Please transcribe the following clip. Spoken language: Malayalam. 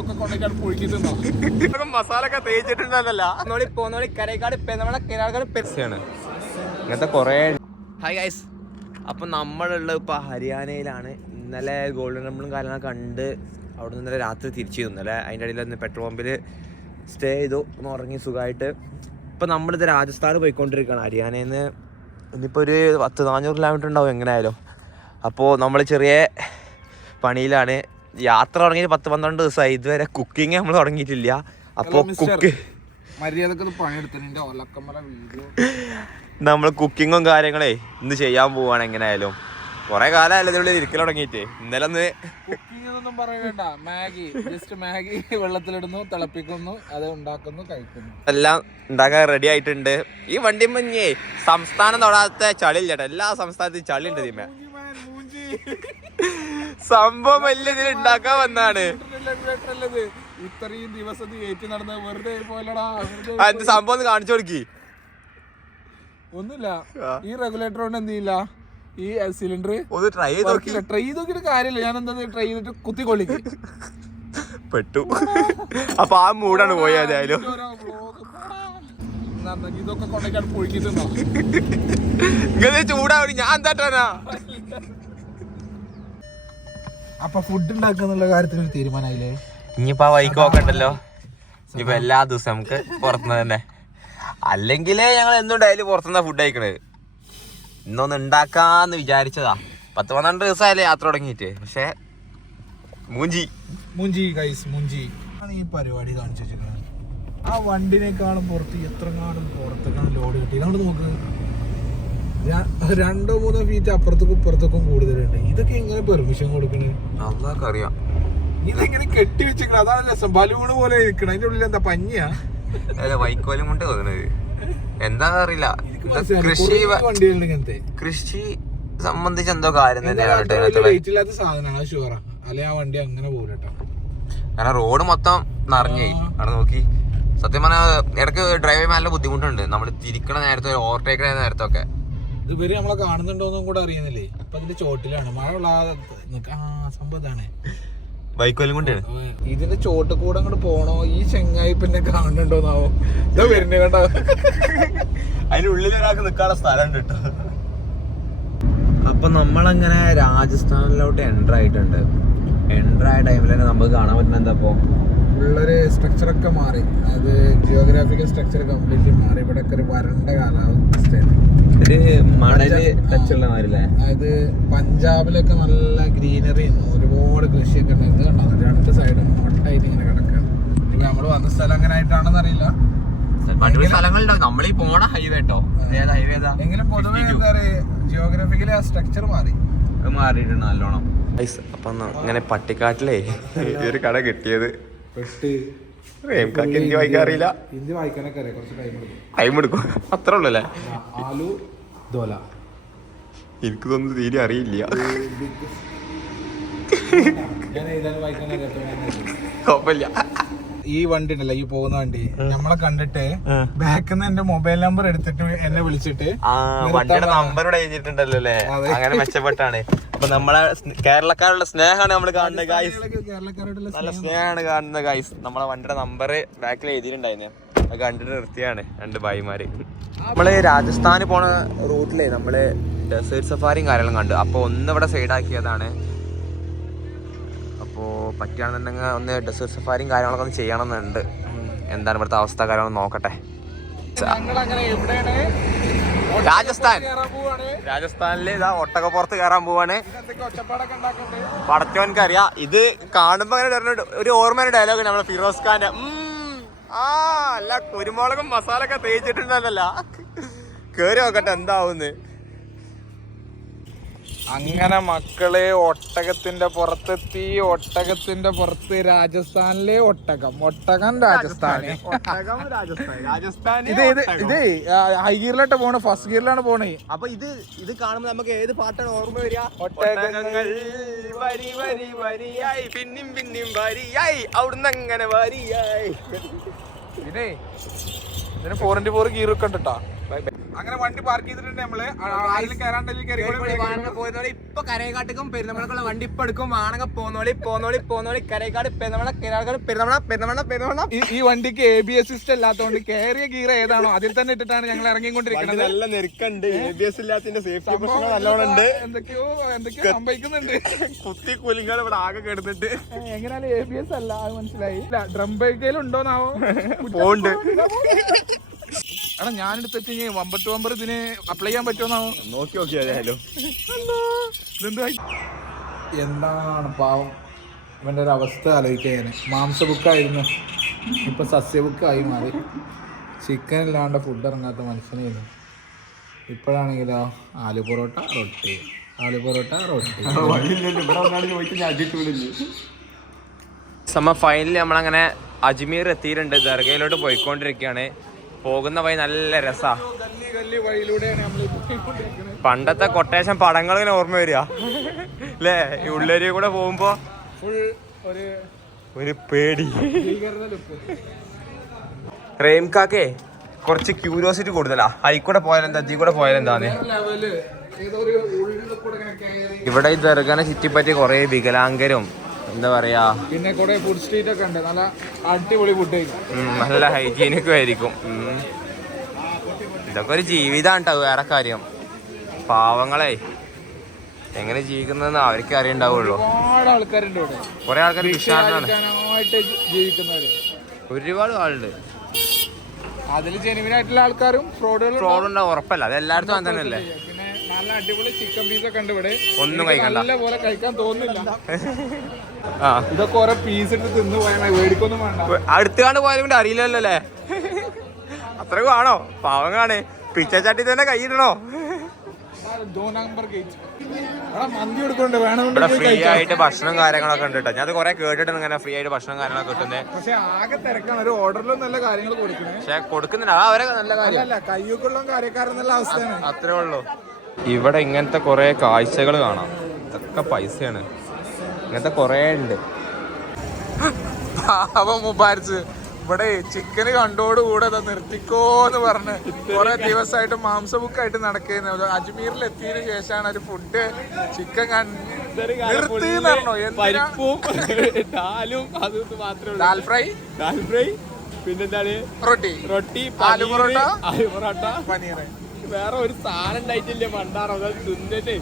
ഇതൊക്കെ കൊണ്ടേക്കാട് പൊഴിക്കുന്നുണ്ടോ മസാല ഒക്കെ തേച്ചിട്ടുണ്ടല്ല ഇങ്ങനത്തെ കൊറേ. ഹായ് ഗൈസ്, അപ്പം നമ്മളുള്ളത് ഇപ്പൊ ഹരിയാനയിലാണ്. ഇന്നലെ ഗോൾഡൻ ടെമ്പിളും കാര്യങ്ങളൊക്കെ കണ്ട് അവിടെ നിന്ന് ഇന്നലെ രാത്രി തിരിച്ചു ചെയ്തു. ഇന്നലെ അതിൻ്റെ ഇടയിൽ ഒന്ന് പെട്രോൾ പമ്പിൽ സ്റ്റേ ചെയ്തു, ഒന്ന് ഉറങ്ങി സുഖമായിട്ട്. ഇപ്പം നമ്മളിത് രാജസ്ഥാൻ പോയിക്കൊണ്ടിരിക്കുകയാണ്. ഹരിയാനയിൽ നിന്ന് ഇന്നിപ്പോൾ ഒരു 100-400 കിലോമീറ്റർ ഉണ്ടാവും എങ്ങനെയായാലും. അപ്പോൾ നമ്മൾ ചെറിയ പണിയിലാണ്. യാത്ര തുടങ്ങിയിട്ട് 10-12 ദിവസമായി. ഇതുവരെ കുക്കിങ് നമ്മൾ തുടങ്ങിയിട്ടില്ല. അപ്പോൾ നമ്മൾ കുക്കിങ്ങും കാര്യങ്ങളെ ഇന്ന് ചെയ്യാൻ പോവാണ്. എങ്ങനെയായാലും കുറെ കാലമല്ല ഇതിനുള്ളിൽ ഇരിക്കൽ തുടങ്ങിയിട്ട്. ഇന്നലെ ഒന്ന് കുക്കിംഗ് പറയണ്ട, മാഗി വെള്ളത്തിലിടുന്നു, തിളപ്പിക്കുന്നു, അത് ഉണ്ടാക്കുന്നു, കഴിക്കുന്നു, എല്ലാം ഉണ്ടാക്കാൻ റെഡി ആയിട്ടുണ്ട്. ഈ വണ്ടി മഞ്ഞേ സംസ്ഥാനം തൊടാത്ത ചളി ഇല്ല. എല്ലാ സംസ്ഥാനത്തും ചളി ഉണ്ട്. തീമ സംഭവം വലിയ ഇതിൽ ഉണ്ടാക്കാൻ വന്നാണ്. ഇത്രയും ദിവസം ഏറ്റു നടന്ന വെറുതെ പോലടാ. സംഭവം ഒന്ന് കാണിച്ചു കൊടുക്കി. ഒന്നുമില്ല, ഈ റെഗുലേറ്റർ കൊണ്ട് എന്ത് ചെയ്യില്ല, ഈ സിലിണ്ടർ ഒന്ന് ട്രൈ ചെയ്ത് നോക്കില്ല. ട്രൈ ചെയ്ത് നോക്കിയിട്ട് കാര്യമില്ല. ഞാൻ എന്താ ട്രൈ ചെയ്തിട്ട് കുത്തിക്കൊള്ളിക്ക് പെട്ടു. അപ്പൊ ആ മൂടാണ് പോയത്. ആയാലും ഇതൊക്കെ കൊണ്ടേക്കാട് പൊഴിക്കുന്നുണ്ടോ ഇങ്ങനെ ചൂടാവണി ഞാൻ എന്താട്ടാനാ. അപ്പൊ ഫുഡ് ഉണ്ടാക്കാന്നുള്ള കാര്യത്തിൽ ഒരു തീരുമാനമായില്ലേ? ഇനിയിപ്പോ ആ വൈക്ക് നോക്കണ്ടല്ലോ. ഇനിയിപ്പോ എല്ലാ ദിവസവും നമുക്ക് പുറത്തുനിന്ന് തന്നെ. അല്ലെങ്കിലേ ഞങ്ങൾ എന്നും ഡെയിലി പുറത്തുനിന്നാ ഫുഡ് കഴിക്കണത്. ഇന്നൊന്ന് ഉണ്ടാക്കാന്ന് വിചാരിച്ചതാ. 10-12 ദിവസമായാലേ യാത്ര തുടങ്ങിയിട്ട്. പക്ഷെ മൂഞ്ചി ഗൈസ്, മൂഞ്ചി ആണ് ഈ പരിപാടി കാണിച്ചു വെച്ചിരിക്കുന്നത്. ആ വണ്ടിനേക്കാളും പുറത്ത് എത്രങ്ങാളും പുറത്തേക്കാണ് ലോഡ് കിട്ടിയത്. അവിടെ നോക്ക്, 2-3 ഫീറ്റ് അപ്പുറത്തേക്കും ഇപ്പുറത്തേക്കും കൂടുതലുണ്ട്. ഇതൊക്കെ എങ്ങനെ പെർമിഷൻ കൊടുക്കണേ? അതൊക്കെ അറിയാം. ഇതെങ്ങനെ കെട്ടി വെച്ചിരിക്കണം? അതാണ് രസം. ബലൂണ് പോലെ ഇരിക്കണം. അതിന്റെ ഉള്ളിൽ എന്താ പഞ്ഞിയാ? വൈക്കോലും കൊണ്ട് തോന്നണത് എന്താ അറിയില്ല. കൃഷി സംബന്ധിച്ച് എന്തോ കാര്യം തന്നെയാണ്. വെയിറ്റ് ഇല്ലാത്ത സാധനമാണ്, ഷുവറാ. അല്ലെ ആ വണ്ടി അങ്ങനെ പോലെട്ടോ. കാരണം റോഡ് മൊത്തം നിറഞ്ഞേ. അവിടെ നോക്കി, സത്യം പറഞ്ഞാൽ ഇടയ്ക്ക് ഡ്രൈവ് ചെയ്യാൻ നല്ല ബുദ്ധിമുട്ടുണ്ട്. നമ്മൾ തിരിക്കണ നേരത്തെ, ഓവർടേക്ക് ചെയ്യുന്ന നേരത്തൊക്കെ. ഇവര് നമ്മളെ കാണുന്നുണ്ടോന്നും കൂടെ അറിയുന്നില്ലേ. ഇപ്പൊ അതിന്റെ ചോട്ടിലാണ് മഴ ഉള്ളാതെ സംഭവം ഇതാണ്. വൈക്കോലും കൊണ്ടാണ്. ഇതിന്റെ ചോട്ട് കൂടെ അങ്ങോട്ട് പോണോ? ഈ ചെങ്ങായി പിന്നെ കാണുന്നുണ്ടോന്നാവോ? ഇതാ വരുന്ന കേട്ടോ. അതിനുള്ളിൽ ഒരാൾക്ക് നിൽക്കാനുള്ള സ്ഥലം ഉണ്ട് കേട്ടോ. അപ്പൊ നമ്മളങ്ങനെ രാജസ്ഥാനിലോട്ട് എൻ്റർ ആയിട്ടുണ്ട്. എൻ്റർ ആയ ടൈമിൽ തന്നെ നമുക്ക് കാണാൻ പറ്റുന്ന എന്താ ഇപ്പോ ഉള്ളൊരു സ്ട്രക്ചറൊക്കെ മാറി. അത് ജിയോഗ്രാഫിക്കൽ സ്ട്രക്ചർ കംപ്ലീറ്റ്ലി മാറി. ഇവിടെ ഒക്കെ ഒരു വരണ്ട കാലാവസ്ഥയാണ്. ഒരു മണല് ടച്ചുള്ള മാതിരില്ലേ. അതായത് പഞ്ചാബിലൊക്കെ നല്ല ഗ്രീനറി, ഒരുപാട് കൃഷിയൊക്കെ ഉണ്ട്. ഇത് കണ്ടോ, 2 സൈഡും മൊട്ടായിട്ട് ഇങ്ങനെ കിടക്കാണ്. ഇപ്പൊ നമ്മള് വന്ന സ്ഥലം അങ്ങനെ ആയിട്ടാണെന്ന് അറിയില്ല. സ്ഥലങ്ങളുണ്ടാവും. നമ്മളീ പോണ ഹൈവേ കേട്ടോ. എങ്കിലും പൊതുവെ എന്താ പറയാ, ജിയോഗ്രാഫിക്കലി ആ സ്ട്രക്ചർ മാറിയിട്ടുണ്ട് നല്ലോണം. അപ്പൊ ഇങ്ങനെ പട്ടിക്കാട്ടിലേ ഈ ഒരു കട കിട്ടിയത്. ഹിന്ദി വായിക്കാൻ അറിയില്ല. ഹിന്ദി വായിക്കാനൊക്കെ അറിയാം. കുറച്ച് ടൈം എടുക്കും. അത്ര ഉള്ളല്ലേ. ആലു ദോല എനിക്ക് തോന്നുന്നു തീരെ അറിയില്ല. ഞാൻ എഴുതാനും വായിക്കാനും അറിയാത്ത കുഴപ്പമില്ല. ഈ വണ്ടി ഉണ്ടല്ലോ, ഈ പോകുന്ന വണ്ടി നമ്മളെ കണ്ടിട്ട് ബാക്കിൽ നിന്ന് എന്റെ മൊബൈൽ നമ്പർ എടുത്തിട്ട് എന്നെ വിളിച്ചിട്ട് വണ്ടിയുടെ നമ്പർ ഇവിടെ എഴുതിയിട്ടുണ്ടല്ലോ അല്ലേ. അങ്ങനെ മെച്ചപ്പെട്ടാണ്. അപ്പൊ നമ്മളെ കേരളക്കാരുടെ സ്നേഹമാണ് നമ്മൾ കാണുന്നത് ഗൈസ്. നല്ല സ്നേഹമാണ് കാണുന്നത് ഗൈസ്. നമ്മളെ വണ്ടിയുടെ നമ്പർ ബാക്കിൽ എഴുതിയിട്ടുണ്ടായിരുന്നു. അത് കണ്ടിട്ട് നിർത്തിയാണ് 2 ഭായിമാര്. നമ്മള് രാജസ്ഥാന് പോണ റൂട്ടിലേ നമ്മള് ഡെസേർട്ട് സഫാരിയും കാര്യങ്ങളും കണ്ടു. അപ്പൊ ഒന്ന് ഇവിടെ സൈഡാക്കിയതാണ്. അപ്പോൾ പറ്റുകയാണെന്നുണ്ടെങ്കിൽ ഒന്ന് ഡെസേർട്ട് സഫാരിയും കാര്യങ്ങളൊക്കെ ഒന്ന് ചെയ്യണമെന്നുണ്ട്. എന്താണ് ഇവിടുത്തെ അവസ്ഥ കാര്യങ്ങളൊന്ന് നോക്കട്ടെ. രാജസ്ഥാനില് ഇതാ ഒട്ടകപ്പുറത്ത് കയറാൻ പോവാണ്. പടച്ചോൻക്ക് അറിയാം. ഇത് കാണുമ്പോ അങ്ങനെ ഒരു ഓർമ്മയുടെ ഡയലോഗ് നമ്മളെ ഫിറോസ് ഖാന്റെ അല്ല കുരുമുളകും മസാല ഒക്കെ തേച്ചിട്ടുണ്ടല്ല. കേറി നോക്കട്ടെ എന്താവുന്ന്. അങ്ങനെ മക്കള് ഒട്ടകത്തിന്റെ പുറത്തെത്തി. ഒട്ടകത്തിന്റെ പുറത്ത് രാജസ്ഥാനിലെ ഒട്ടകം രാജസ്ഥാന്. ഇതേ ഹൈ ഗിയറിലോട്ട് പോണേ, ഫസ്റ്റ് ഗിയറിലാണ് പോണേ. അപ്പൊ ഇത് കാണുമ്പോ നമുക്ക് ഏത് പാട്ടാണ് ഓർമ്മ വരിക? ഒട്ടകങ്ങൾ വരി വരി വരിയായി, പിന്നെയും പിന്നെയും വരിയായി, അവിടുന്ന് അങ്ങനെ വരിയായി. ഇതിന് 4x4 ഗിയർ ഒക്കെ ഉണ്ട് കേട്ടോ. അങ്ങനെ വണ്ടി പാർക്ക് ചെയ്തിട്ടുണ്ട് നമ്മള്. അതിൽ കയറാണ്ടെങ്കിൽ ഇപ്പൊ കരേക്കാട്ടുക്കും പെരുന്നമണക്കുള്ള വണ്ടി ഇപ്പൊ എടുക്കും. ആണെങ്കിൽ പോന്നോളി കരേക്കാട് പെരുന്നമണ. ഈ വണ്ടിക്ക് ABS സിസ്റ്റം ഇല്ലാത്തതുകൊണ്ട് കയറിയ ഗീർ ഏതാണോ അതിൽ തന്നെ ഇട്ടിട്ടാണ് ഞങ്ങൾ ഇറങ്ങിക്കൊണ്ടിരിക്കുന്നത്. നല്ല നെരുക്കുണ്ട്. ABS ഇല്ലാത്തതിന്റെ സേഫ്റ്റി പ്രശ്നം നല്ലോണം ഉണ്ട്. എന്തൊക്കെയോ സംഭവിക്കുന്നുണ്ട്. കുത്തി കൂലിങ്ങൾ ഇവിടെ ആകെ കിടന്നിട്ട് എങ്ങനെയാലും ABS അല്ല, അത് മനസ്സിലായി. ഡ്രം ബ്രേക്കിലും ഉണ്ടോന്നാവോ പോണ്ട്. എടാ ഞാനെടുത്ത് വെച്ച് വമ്പട്ട് വമ്പർ ഇതിന് അപ്ലൈ ചെയ്യാൻ പറ്റുമെന്നാവോ നോക്കി ഏതായാലും. എന്താണ് പാവം ഇവൻ്റെ ഒരു അവസ്ഥ ആലോചിക്കാൻ. മാംസ ബുക്കായിരുന്നു, ഇപ്പൊ സസ്യ ബുക്കായി മാറി. ചിക്കൻ ഇല്ലാണ്ട് ഫുഡ് ഇറങ്ങാത്ത മനുഷ്യനായിരുന്നു. ഇപ്പോഴാണെങ്കിലോ ആലു പൊറോട്ട റൊട്ടി. ഫൈനലി നമ്മളങ്ങനെ അജ്മീർ എത്തിയിട്ടുണ്ട്. ദർഗയിലോട്ട് പോയിക്കൊണ്ടിരിക്കുകയാണ്. പോകുന്ന വഴി നല്ല രസാ. പണ്ടത്തെ കൊട്ടേഷൻ പടങ്ങൾ ഇങ്ങനെ ഓർമ്മ വരിക അല്ലേ? ഉള്ളേരി കൂടെ പോകുമ്പോ ഒരു പേടി. റെയിംകാക്കേ കുറച്ച് ക്യൂരിയോസിറ്റി കൂടുതലാ. അതിക്കൂടെ പോയാലെന്താ, തീ കൂടെ പോയാലെന്താന്ന്. ഇവിടെ ഈ ദർഗനെ ചുറ്റിപ്പറ്റി കുറെ വികലാംഗരും എന്താ പറയാ, പിന്നെ കുറെ ഫുഡ് സ്ട്രീറ്റ് ഒക്കെ ഉണ്ട്. നല്ല അടിപൊളി ഫുഡ് നല്ല ഹൈജീനിക്കും ആയിരിക്കും. ഇതൊക്കെ ഒരു ജീവിതമാണ് കേട്ടോ. വേറെ കാര്യം, പാവങ്ങളെ എങ്ങനെ ജീവിക്കുന്നതെന്ന് അവർക്ക് അറിയണ്ടാവുള്ളൂ. ഒരുപാട് ആൾക്കാരുണ്ട് ഇവിടെ. കുറെ ആൾക്കാർ വിശാലമാണ്, ജീവിക്കുന്നവര് ഒരുപാട് ആളുണ്ട്. അതിൽ ജെനുവിനായിട്ടുള്ള ആൾക്കാരും ഫ്രോഡ് ഉണ്ടാവും, ഉറപ്പല്ല. അത് എല്ലായിടത്തും അങ്ങനെ തന്നെയല്ലേ. പിന്നെ നല്ല അടിപൊളി ചിക്കൻ പീസ് ഒക്കെ ഉണ്ട് ഇവിടെ. ഒന്നും കഴിക്കണ്ട, നല്ല പോലെ കഴിക്കാൻ തോന്നുന്നില്ല. ഇതൊക്കെ ഓരോ പീസ് എടുത്ത് തിന്നു പോയാൽ മേടിക്കൊന്നും വേണ്ട. അടുത്തുകാണ്ട് പോയാലും കൊണ്ട് അറിയില്ലല്ലോ അല്ലേ. അത്രയും ആണോ? പാവങ്ങളാണ്. പിച്ചച്ചാട്ടി തന്നെ കൈയിടണോ? ഇവിടെ ഫ്രീ ആയിട്ട് ഭക്ഷണം കാര്യങ്ങളൊക്കെ ഉണ്ട് കേട്ടോ. ഞാൻ അത് കുറെ കേട്ടിട്ടുണ്ട്, ഇങ്ങനെ ഫ്രീ ആയിട്ട് ഭക്ഷണം കാര്യങ്ങളൊക്കെ കിട്ടുന്നത്. പക്ഷെ ആകെ തിരക്കാണ്. ഒരു ഓർഡറിലും നല്ല കാര്യങ്ങൾ കൊടുക്കുന്നത്. പക്ഷെ കൊടുക്കുന്നില്ല, അവരെ നല്ല കാര്യം. കയ്യൊക്കെയുള്ള കാര്യക്കാരെന്നുള്ള അവസ്ഥയാണ്. അത്രേ ഉള്ളൂ. ഇവിടെ ഇങ്ങനത്തെ കുറെ കാഴ്ചകൾ കാണാം. ഇതൊക്കെ പൈസയാണ്. ഇങ്ങനത്തെ കുറെ ഉണ്ട്. മുബാരിച്ച് ഇവിടെ ചിക്കന് കണ്ടോടുകൂടെ നിർത്തിക്കോന്ന് പറഞ്ഞ് കുറെ ദിവസമായിട്ട് മാംസ ബുക്കായിട്ട് നടക്കുന്നത്. അജ്മീറിൽ എത്തിയതിനു ശേഷമാണ് ഒരു ഫുഡ് ചിക്കൻ ദാൽ ഫ്രൈ പിന്നെന്താണ് റൊട്ടി ആലു പൊറോട്ട പനീർ. വേറെ ഒരു സാധനം ഉണ്ടായിട്ടില്ലേ പണ്ടാറോ തിന്നിട്ട്